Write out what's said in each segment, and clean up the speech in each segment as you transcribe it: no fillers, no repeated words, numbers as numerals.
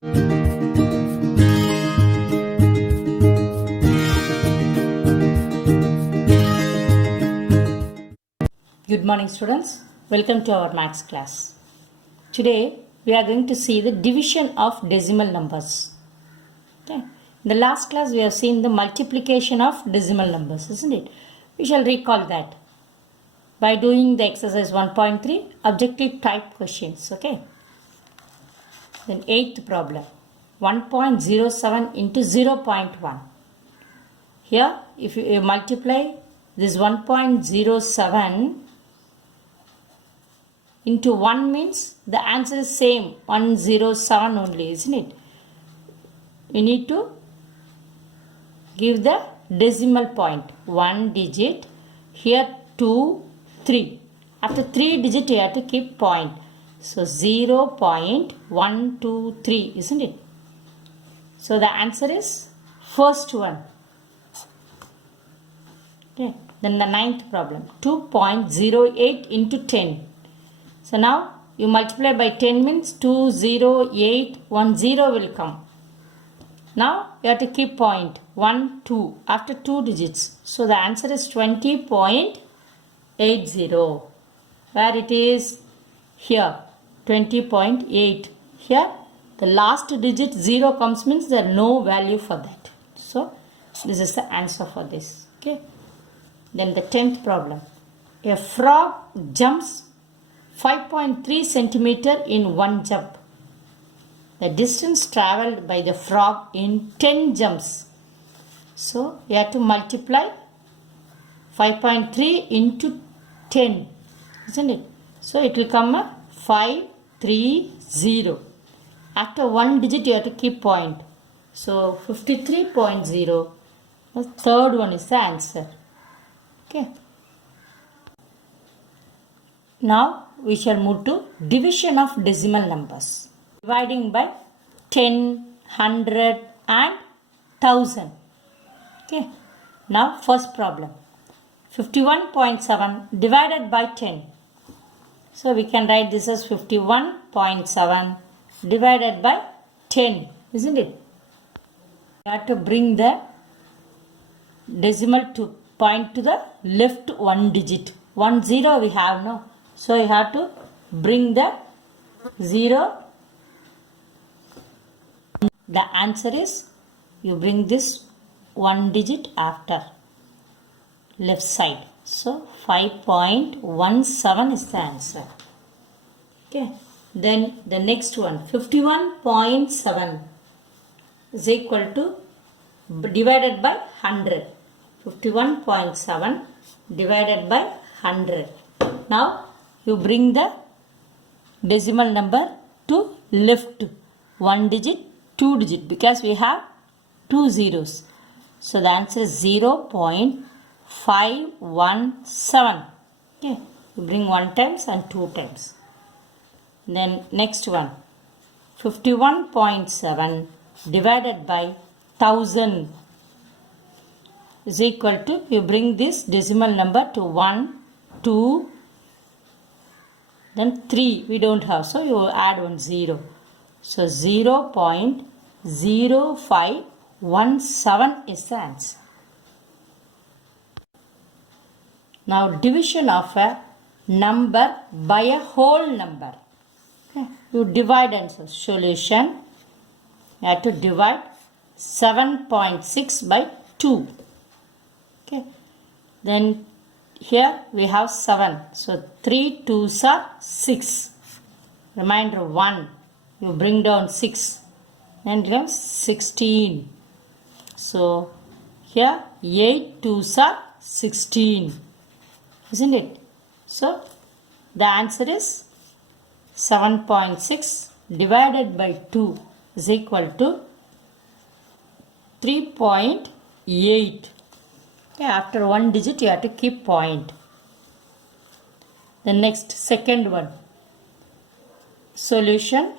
Good morning students, welcome to our maths class. Today we are going to see the division of decimal numbers. Okay. In the last class we have seen the multiplication of decimal numbers, isn't it? We shall recall that by doing the exercise 1.3 objective type questions. Okay. Then 8th problem, 1.07 into 0.1. Here if you multiply this 1.07 into 1 means the answer is same, 107 only, isn't it? You need to give the decimal point, 1 digit, here 2, 3. After 3 digit you have to keep point. So 0.123, isn't it? So the answer is first one. Okay. Then the 9th problem, 2.08 into 10. So now you multiply by 10 means 20810 will come. Now you have to keep point 1, 2 after 2 digits. So the answer is 20.80. Where it is? Here 20.8. Here the last digit 0 comes means there is no value for that. So this is the answer for this. Okay. Then the 10th problem. A frog jumps 5.3 centimeter in one jump. The distance traveled by the frog in 10 jumps. So you have to multiply 5.3 into 10, isn't it? So it will come a 530. After one digit you have to keep point. So 53.0. The third one is the answer. Okay. Now we shall move to division of decimal numbers. Dividing by 10, 100 and 1000. Okay. Now first problem. 51.7 divided by 10. So we can write this as 51.7 divided by 10. Isn't it? You have to bring the decimal to point to the left one digit. 1 0 we have no. So you have to bring the 0. The answer is you bring this one digit after left side. So 5.17 is the answer. Okay. Then the next one, 51.7 is equal to divided by 100. 51.7 divided by 100. Now you bring the decimal number to left one digit, two digit, because we have two zeros. So the answer is 0.517. Okay, you bring one times and two times. Then next one, 51.7 divided by 1000 is equal to, you bring this decimal number to 1, 2, then 3 we don't have, so you add 1 0. So 0.0517 is the answer. Now division of a number by a whole number. Okay. You divide and solution. You have to divide 7.6 by 2. Okay. Then here we have 7. So 3 2s are 6. Remainder 1. You bring down 6. And you have 16. So here 8 2s are 16. Isn't it? So the answer is 7.6 divided by 2 is equal to 3.8. Okay, after one digit you have to keep point. The next second one. Solution.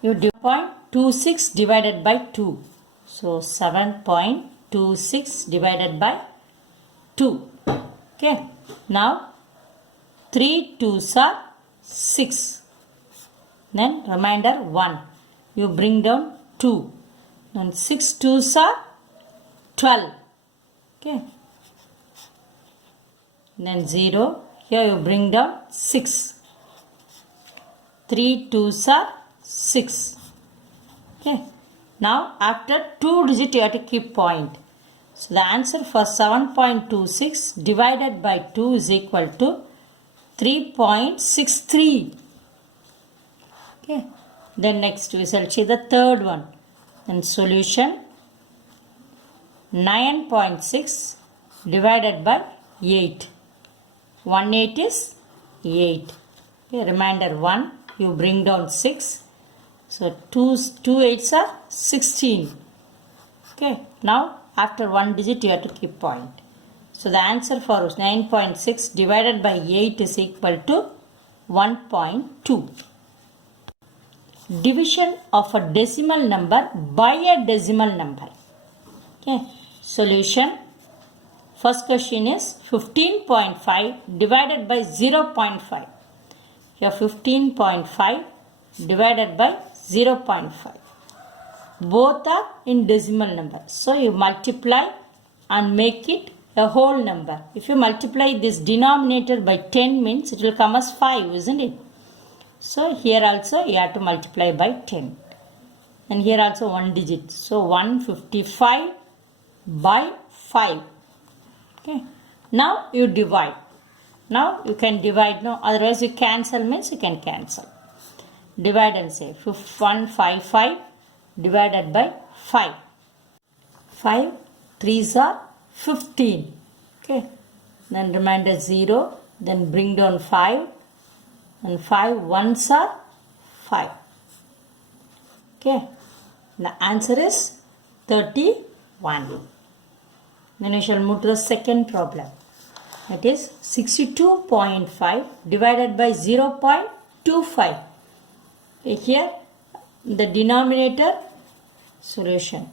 You do 0.26 divided by 2. So 7.26 divided by 2. Okay. Now 3 2s are 6. Then remainder 1. you bring down 2. And 6 2s are 12. Okay. Then 0. Here you bring down 6. 3 2s are 6. Okay. Now after 2 digit you have to keep point. So the answer for 7.26 divided by 2 is equal to 3.63. Okay. Then next we shall see the third one. Then solution 9.6 divided by 8. 1 8 is 8. Okay. Remainder 1. You bring down 6. So 2 8s are 16. Okay. Now after 1 digit you have to keep point. So the answer for 9.6 divided by 8 is equal to 1.2. Division of a decimal number by a decimal number. Okay. Solution. First question is 15.5 divided by 0.5. Here 15.5 divided by 0.5. Both are in decimal number. So you multiply and make it a whole number. If you multiply this denominator by 10 means it will come as 5, isn't it? So here also you have to multiply by 10. And here also 1 digit. So 155 by 5. Okay. Now you divide. Now you can divide. No, otherwise you cancel means you can cancel. Divide and say 155 divided by 5. 5 3s are 15. Okay. Then remainder 0. Then bring down 5. And 5 1s are 5. Okay. The answer is 31. Then we shall move to the second problem. That is 62.5 divided by 0.25. Here the denominator solution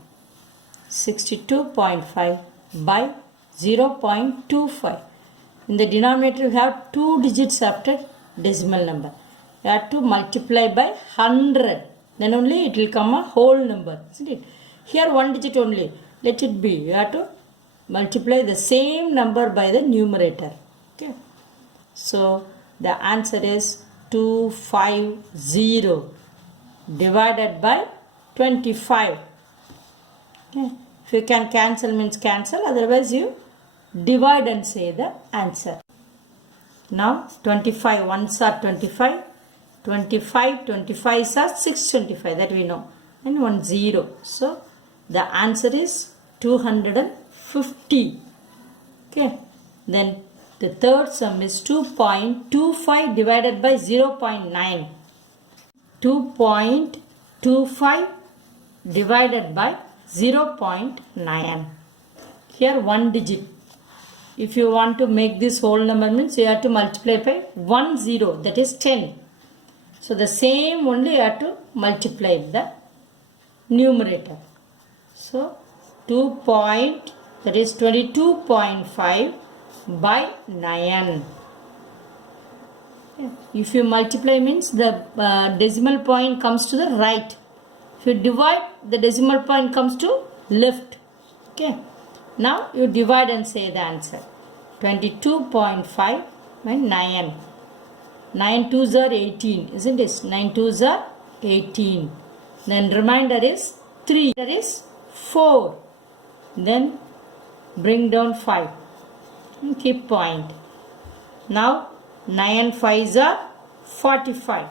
62.5 by 0.25. In the denominator we have 2 digits after decimal number. You have to multiply by 100. Then only it will come a whole number. Isn't it? Here 1 digit only. Let it be. You have to multiply the same number by the numerator. Okay. So the answer is 250 divided by 25. Okay. If you can cancel means cancel, otherwise you divide and say the answer. Now 25 ones are 25, 25 25s are 625, that we know, and 1 0. So the answer is 250. Okay. Then the third sum is 2.25 divided by 0.9. 2.25 divided by 0.9. Here 1 digit. If you want to make this whole number means you have to multiply by 1 0, that is 10. So the same only you have to multiply the numerator. So 2 point, that is 22.5 by 9. If you multiply means the decimal point comes to the right. If you divide, the decimal point comes to left. Okay. Now you divide and say the answer. 22.5 by 9. 9 2s are 18, isn't it? 9 2s are 18. Then remainder is 3. That is 4. Then bring down 5. And keep point. Now 9 5s are 45.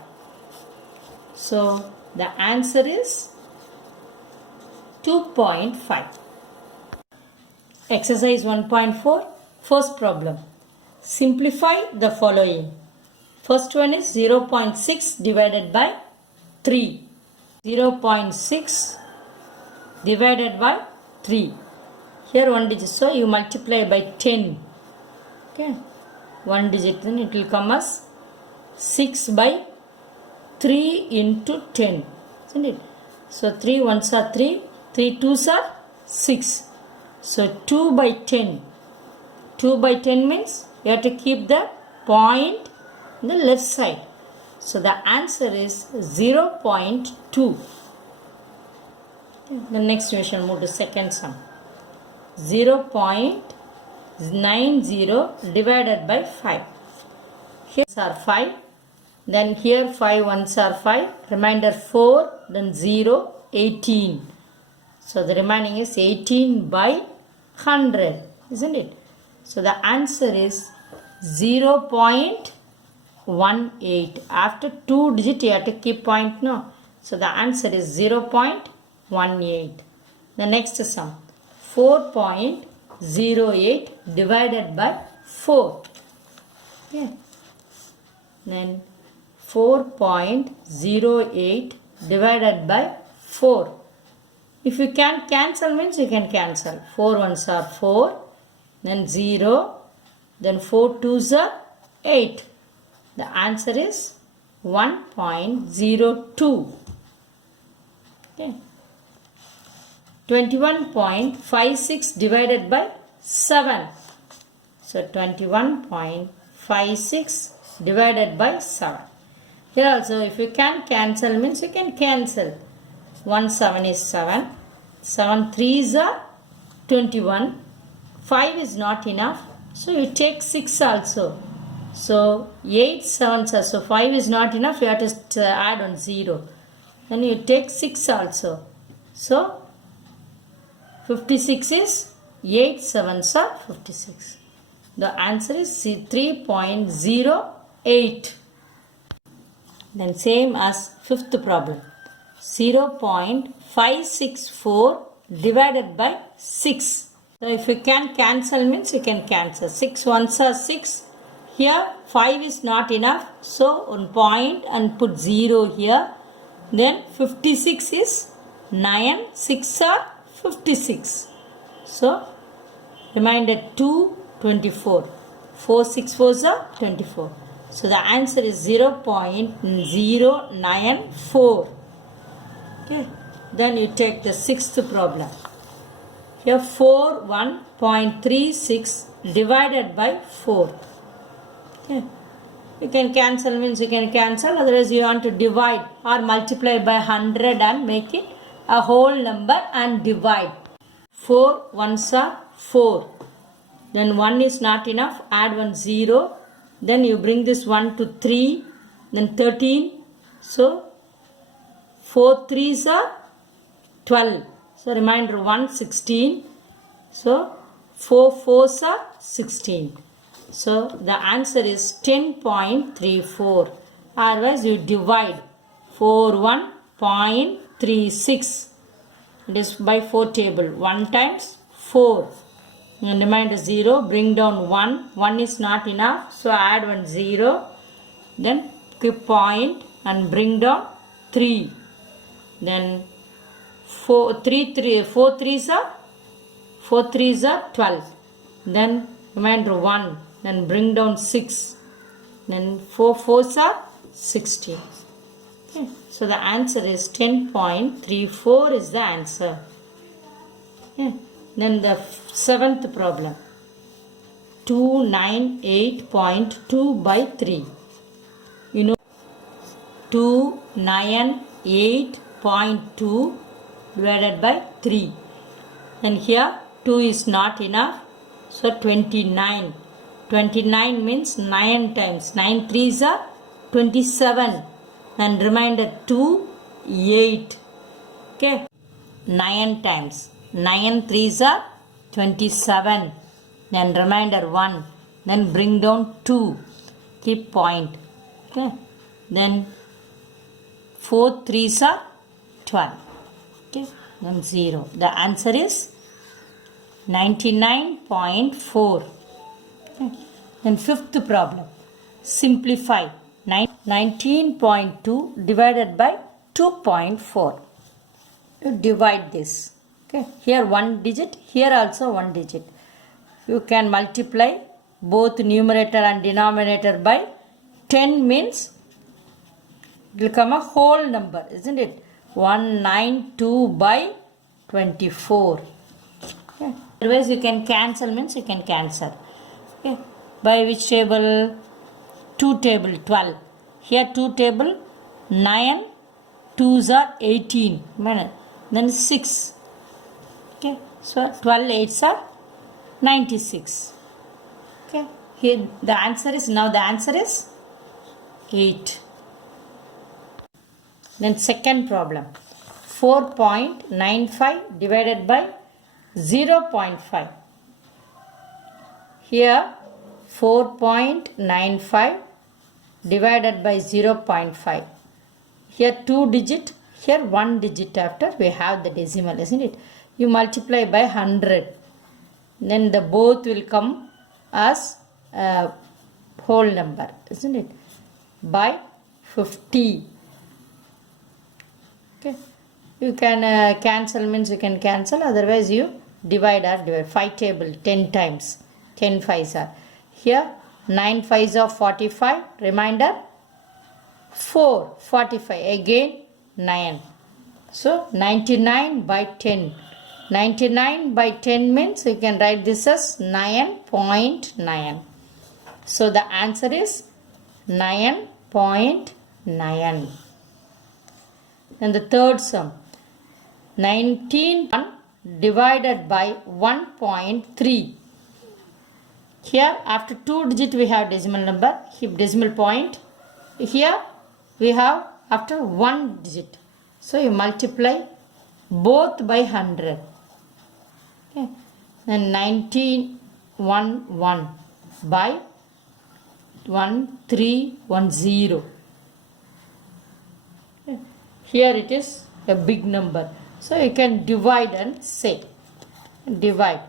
So the answer is 2.5. Exercise 1.4. First problem. Simplify the following. First one is 0.6 divided by 3. 0.6 divided by 3. Here 1 digit. So you multiply by 10. Okay. 1 digit. Then it will come as 6 by 3 into 10. Isn't it? So 3 1s are 3. 3 2s are 6. So 2 by 10. 2 by 10 means you have to keep the point on the left side. So the answer is 0.2. The next we shall move to second sum. 0.90 divided by 5. Here are 5. Then here 5 ones are 5. Remainder 4. Then 0, 18. So the remaining is 18 by 100. Isn't it? So the answer is 0.18. After 2 digit you have to keep point, no? So the answer is 0.18. The next sum. 4.08 divided by 4. Okay. Then 4.08 divided by 4. If you can cancel means you can cancel. 4 ones are 4. Then 0. Then 4 twos are 8. The answer is 1.02. Okay. 21.56 divided by 7. So 21.56 divided by 7. Here also if you can cancel means you can cancel. 1 7 is 7. 7 3s are 21. 5 is not enough. So you take 6 also. So 8 7s are. So 5 is not enough. You have to add on 0. Then you take 6 also. So 56 is 8 7s are 56. The answer is 3.08. Then same as fifth problem. 0.564 divided by 6. So if you can cancel means you can cancel. 6 ones are 6. Here 5 is not enough. So one point and put 0 here. Then 56 is 9. 6 are 56. So remainder 2, 24. 4 6 4s are 24. So the answer is 0.094. Okay. Then you take the sixth problem. Here 4 1.36 divided by 4. Okay. You can cancel means you can cancel. Otherwise you want to divide or multiply by 100 and make it a whole number and divide. 4 ones are 4. Then 1 is not enough. Add 1 0. Then you bring this 1 to 3. Then 13. So 4 3s are 12. So remainder 1 16. So 4 4s are 16. So the answer is 10.34. Otherwise you divide 4 1.36. It is by 4 table. 1 times 4. And remainder 0. Bring down 1. 1 is not enough. So add 1 0. Then keep point and bring down 3. Then 4 3s are 12. Then remainder 1. Then bring down 6. Then 4 4s are 16. Okay. So the answer is 10.34 is the answer. Okay. Then the seventh problem. 298.2 by 3. You know 298.2 divided by 3. And here 2 is not enough. So 29. 29 means 9 times. 9 3s are 27. And remainder 2, 8. Okay. 9 times. 9 3s are 27. Then remainder 1. Then bring down 2. Keep point. Okay. Then 4 3s are 12. Okay. Then 0. The answer is 99.4. Okay. Then fifth problem. Simplify. 19.2 divided by 2.4. You divide this. Okay. Here 1 digit. Here also 1 digit. You can multiply both numerator and denominator by 10 means it will come a whole number, isn't it? 192 by 24. Okay. Otherwise you can cancel means you can cancel. Okay. By which table? 2 table 12. Here 2 table 9. 2s are 18. then 6. Okay, so 12 8s are 96. Okay, here the answer is, now the answer is 8. Then second problem, 4.95 divided by 0.5. Here 4.95 divided by 0.5. Here 2 digit, here 1 digit after we have the decimal, isn't it? You multiply by 100. Then the both will come as a whole number, isn't it? By 50. Okay. You can cancel, means you can cancel, otherwise you divide or divide. 5 table 10 times. 10 5s are. Here 9 5s are 45. Remainder 4. 45. Again 9. So 99 by 10. 99 by 10 means you can write this as 9.9. So the answer is 9.9. And the third sum, 19 divided by 1.3. Here after 2 digit we have decimal number, here decimal point. Here we have after 1 digit. So you multiply both by 100. Okay. Then 1911 by 1310. Okay. Here it is a big number. So you can divide and say. Divide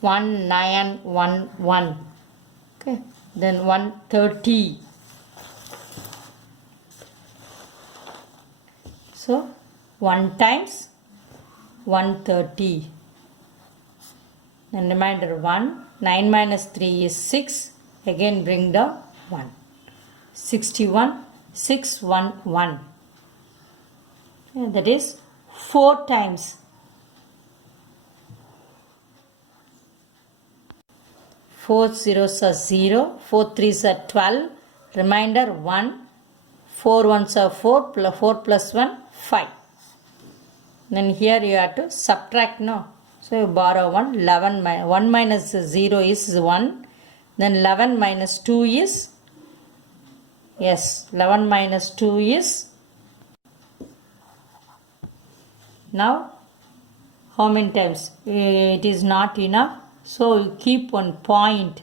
1911. Okay. Then 130. So 1 times 130. Then remainder 1. 9 minus 3 is 6. Again bring down 1. 61. 611. Okay, that is 4 times. 4 zeros are 0. 4 threes are 12. Remainder 1. 4 ones are 4. 4 plus 1, 5. Then here you have to subtract now. So you borrow 1. 1 minus 0 is 1. Then 11 minus 2 is, yes, 11 minus 2 is, now how many times? It is not enough. So you keep 1 point.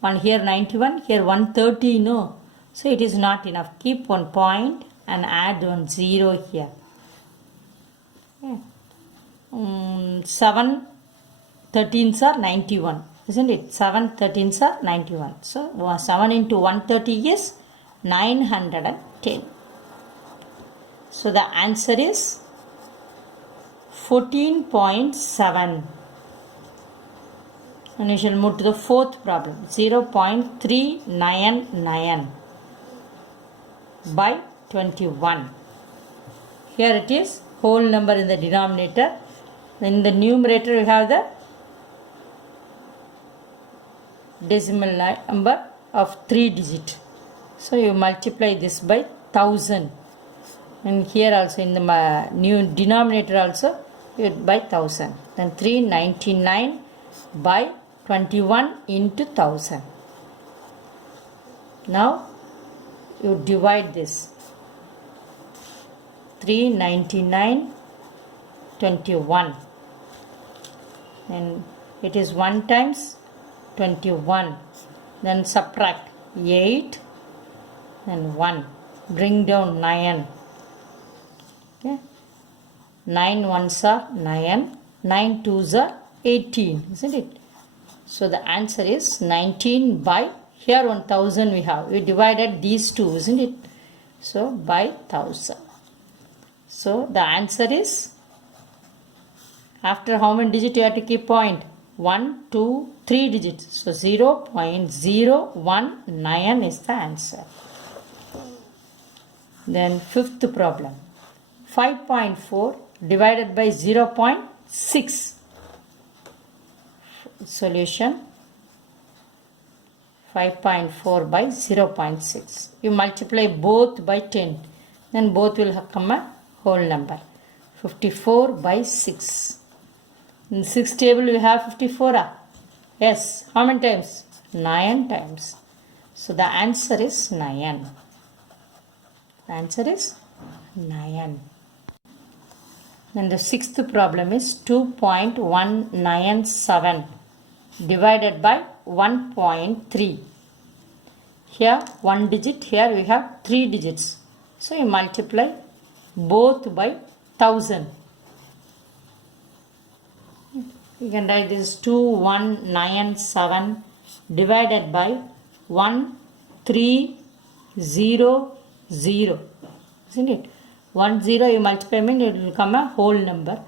1 here 91, here 130, no. So it is not enough. Keep 1 point and add 1 0 here. Okay. 7 13s are 91, isn't it? 7 13s are 91. So 7 into 130 is 910. So the answer is 14.7. And we shall move to the fourth problem. 0.399 by 21. Here it is whole number in the denominator. In the numerator we have the decimal number of 3 digit. So you multiply this by 1000. And here also in the new denominator also you by 1000. Then 399 by 21 into 1000. Now you divide this. 399 21. And it is 1 times 21. Then subtract 8 and 1. Bring down 9. Okay. 9 ones are 9. 9 twos are 18. Isn't it? So the answer is 19 by, here 1000 we have. We divided these two, isn't it? So by 1000. So the answer is, after how many digits you have to keep point? 1, 2, 3 digits. So 0.019 is the answer. Then fifth problem. 5.4 divided by 0.6. Solution. 5.4 by 0.6. You multiply both by 10. Then both will come a whole number. 54 by 6. In 6 table we have 54. Yes. How many times? 9 times. So the answer is 9. The answer is 9. Then the sixth problem is 2.197 divided by 1.3. Here 1 digit, here we have 3 digits. So you multiply both by 1000. You can write this 2197 divided by 1300. Isn't it? 1 0 you multiply means it will become a whole number.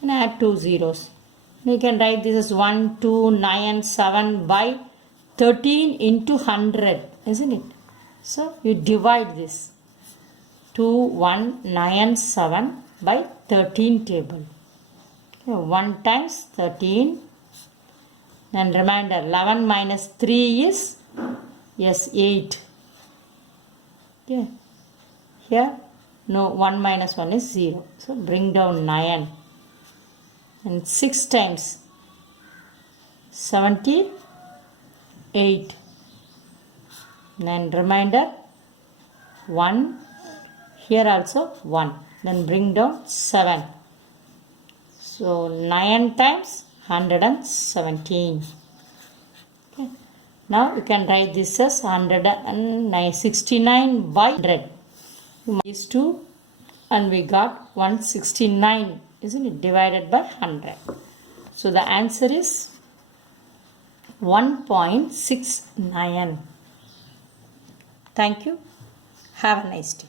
Then add 2 zeros. You can write this as 1297 by 13 into 100. Isn't it? So you divide this. 2197 by 13 table. Okay, 1 times 13. Then remainder 11 minus 3 is, yes, 8. Okay. Here no, 1 minus 1 is 0. So bring down 9. And 6 times 78. Then remainder 1. Here also 1. Then bring down 7. So 9 times 117. Okay. Now you can write this as 169 by 100. These two and we got 169, isn't it, divided by 100. So the answer is 1.69. Thank you. Have a nice day.